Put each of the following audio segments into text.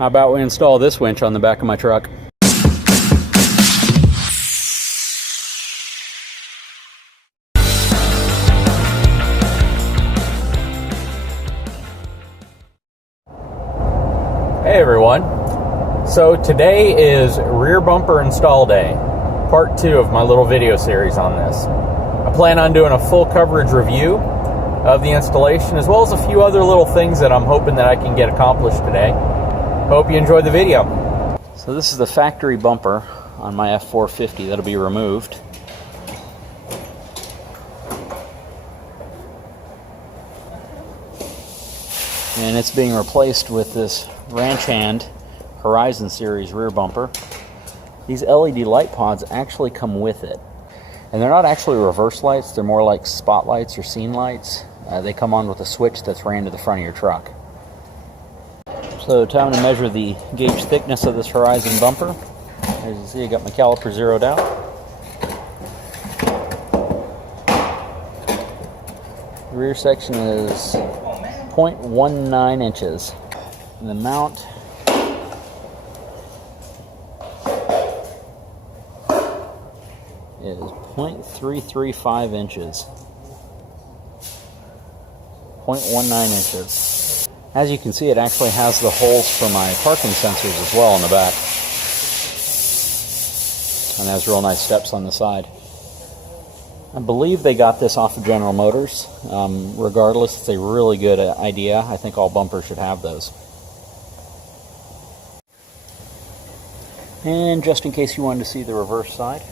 How about we install this winch on the back of my truck? Hey everyone. So today is rear bumper install day, part 2 of my little video series on this. I plan on doing a full coverage review of the installation, as well as a few other little things that I'm hoping that I can get accomplished today. Hope you enjoyed the video. So this is the factory bumper on my F450 that'll be removed. And it's being replaced with this Ranch Hand Horizon Series rear bumper. These LED light pods actually come with it. And they're not actually reverse lights, they're more like spotlights or scene lights. They come on with a switch that's ran to the front of your truck. So time to measure the gauge thickness of this Horizon bumper. As you can see, I got my caliper zeroed out. The rear section is 0.19 inches. And the mount is 0.335 inches. 0.19 inches. As you can see, it actually has the holes for my parking sensors as well on the back. And has real nice steps on the side. I believe they got this off of General Motors. Regardless, it's a really good idea. I think all bumpers should have those. And just in case you wanted to see the reverse side.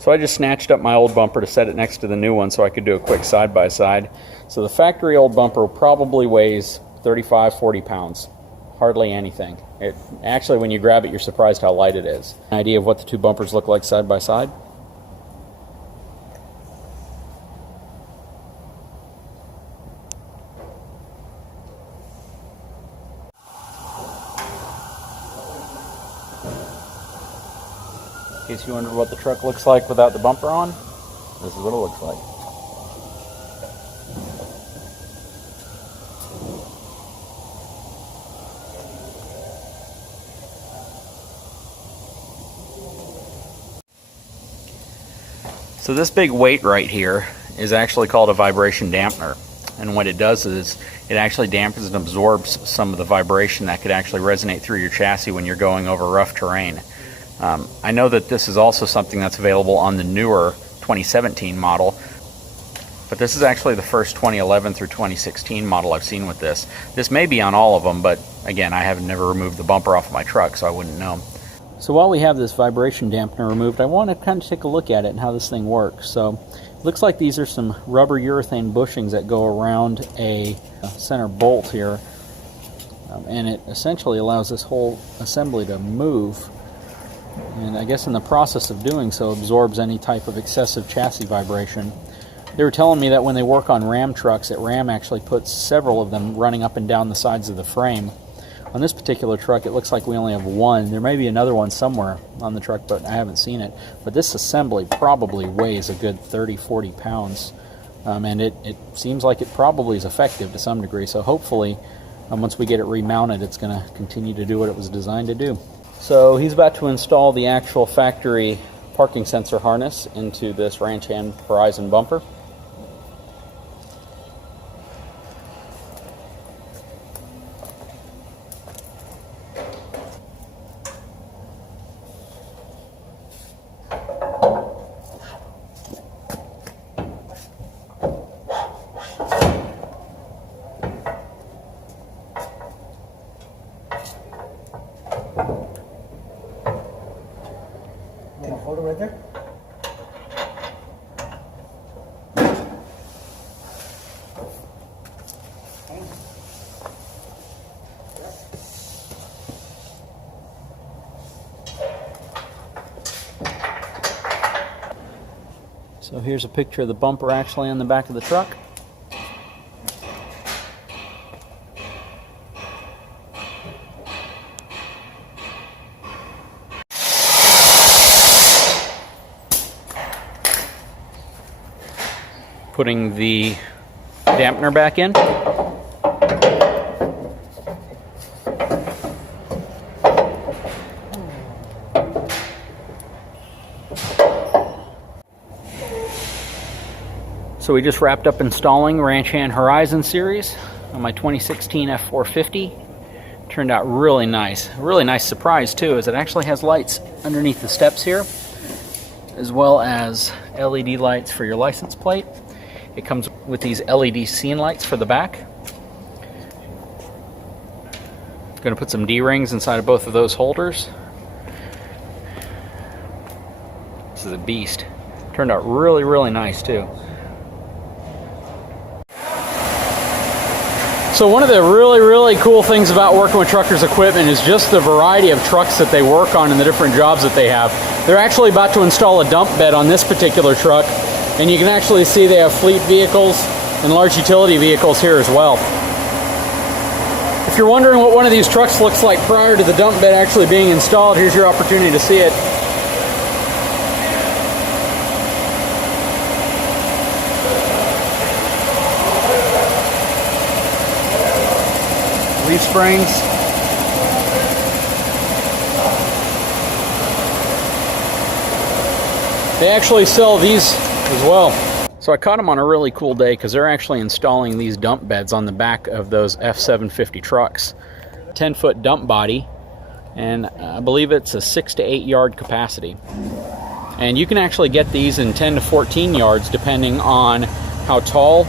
So I just snatched up my old bumper to set it next to the new one so I could do a quick side-by-side. So the factory old bumper probably weighs 35-40 pounds. Hardly anything. Actually, when you grab it, you're surprised how light it is. An idea of what the two bumpers look like side-by-side? In case you wondered what the truck looks like without the bumper on, this is what it looks like. So this big weight right here is actually called a vibration dampener. And what it does is it actually dampens and absorbs some of the vibration that could actually resonate through your chassis when you're going over rough terrain. I know that this is also something that's available on the newer 2017 model, but this is actually the first 2011 through 2016 model I've seen with this. This may be on all of them, but again, I have never removed the bumper off of my truck, so I wouldn't know. So while we have this vibration dampener removed, I want to kind of take a look at it and how this thing works. So it looks like these are some rubber urethane bushings that go around a center bolt here, and it essentially allows this whole assembly to move. And I guess in the process of doing so, absorbs any type of excessive chassis vibration. They were telling me that when they work on Ram trucks, that Ram actually puts several of them running up and down the sides of the frame. On this particular truck, it looks like we only have one. There may be another one somewhere on the truck, but I haven't seen it. But this assembly probably weighs a good 30-40 pounds. And it seems like it probably is effective to some degree. So hopefully, once we get it remounted, it's going to continue to do what it was designed to do. So he's about to install the actual factory parking sensor harness into this Ranch Hand Horizon bumper. Can you hold it right there? So here's a picture of the bumper actually on the back of the truck. Putting the dampener back in. So we just wrapped up installing Ranch Hand Horizon series on my 2016 F450. Turned out really nice. A really nice surprise too, is it actually has lights underneath the steps here, as well as LED lights for your license plate. It comes with these LED scene lights for the back. Going to put some D-rings inside of both of those holders. This is a beast. Turned out really, really nice too. So one of the really, really cool things about working with Truckers Equipment is just the variety of trucks that they work on and the different jobs that they have. They're actually about to install a dump bed on this particular truck, and you can actually see they have fleet vehicles and large utility vehicles here as well. If you're wondering what one of these trucks looks like prior to the dump bed actually being installed, here's your opportunity to see it. Leaf springs. They actually sell these as well. So I caught them on a really cool day because they're actually installing these dump beds on the back of those F750 trucks. 10-foot dump body, and I believe it's a 6 to 8 yard capacity. And you can actually get these in 10 to 14 yards depending on how tall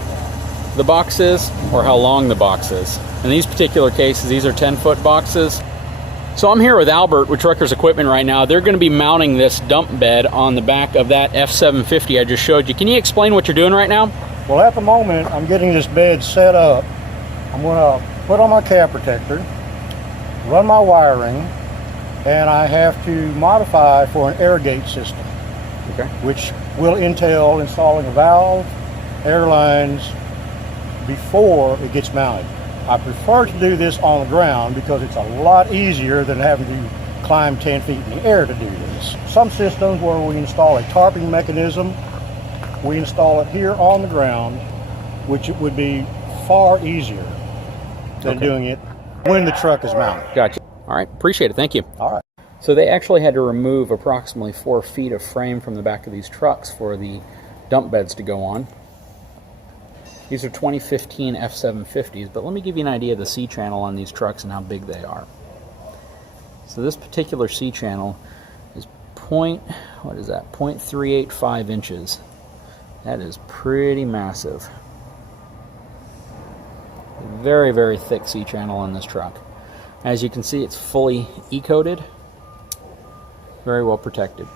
the box is or how long the box is. In these particular cases, these are 10-foot boxes. So I'm here with Albert with Truckers Equipment right now. They're going to be mounting this dump bed on the back of that F750 I just showed you. Can you explain what you're doing right now? Well, at the moment, I'm getting this bed set up. I'm going to put on my cab protector, run my wiring, and I have to modify for an air gate system, okay, which will entail installing a valve, air lines, before it gets mounted. I prefer to do this on the ground because it's a lot easier than having to climb 10 feet in the air to do this. Some systems where we install a tarping mechanism, we install it here on the ground, which it would be far easier than doing it when the truck is mounted. Gotcha. All right, appreciate it. Thank you. All right. So they actually had to remove approximately 4 feet of frame from the back of these trucks for the dump beds to go on. These are 2015 F750s, but let me give you an idea of the C-channel on these trucks and how big they are. So this particular C-channel is 0.385 inches. That is pretty massive. Very, very thick C-channel on this truck. As you can see, it's fully E-coated, very well protected.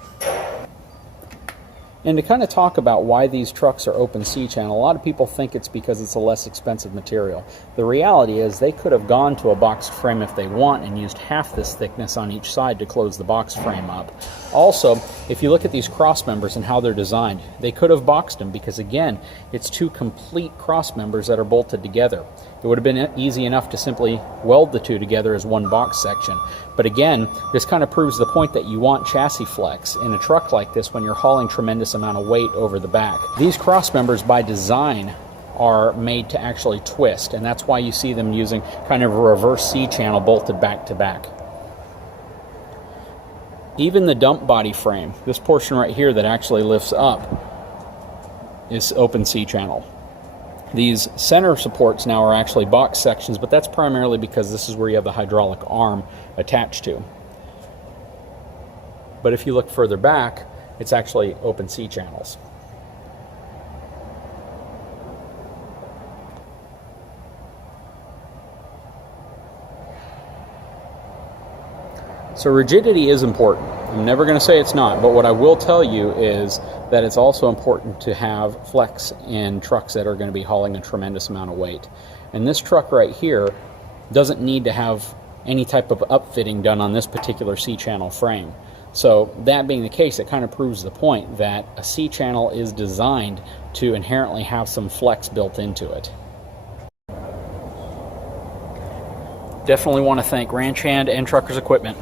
And to kind of talk about why these trucks are open C-channel, a lot of people think it's because it's a less expensive material. The reality is they could have gone to a boxed frame if they want and used half this thickness on each side to close the box frame up. Also, if you look at these cross members and how they're designed, they could have boxed them because, again, it's two complete cross members that are bolted together. It would have been easy enough to simply weld the two together as one box section. But again, this kind of proves the point that you want chassis flex in a truck like this when you're hauling tremendous amount of weight over the back. These cross members by design are made to actually twist, and that's why you see them using kind of a reverse C-channel bolted back to back. Even the dump body frame, this portion right here that actually lifts up, is open C-channel. These center supports now are actually box sections, but that's primarily because this is where you have the hydraulic arm attached to. But if you look further back, it's actually open C-channels. So rigidity is important. I'm never going to say it's not, but what I will tell you is that it's also important to have flex in trucks that are going to be hauling a tremendous amount of weight. And this truck right here doesn't need to have any type of upfitting done on this particular C-channel frame. So that being the case, it kind of proves the point that a C-channel is designed to inherently have some flex built into it. Definitely want to thank Ranch Hand and Truckers Equipment.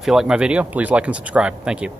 If you like my video, please like and subscribe. Thank you.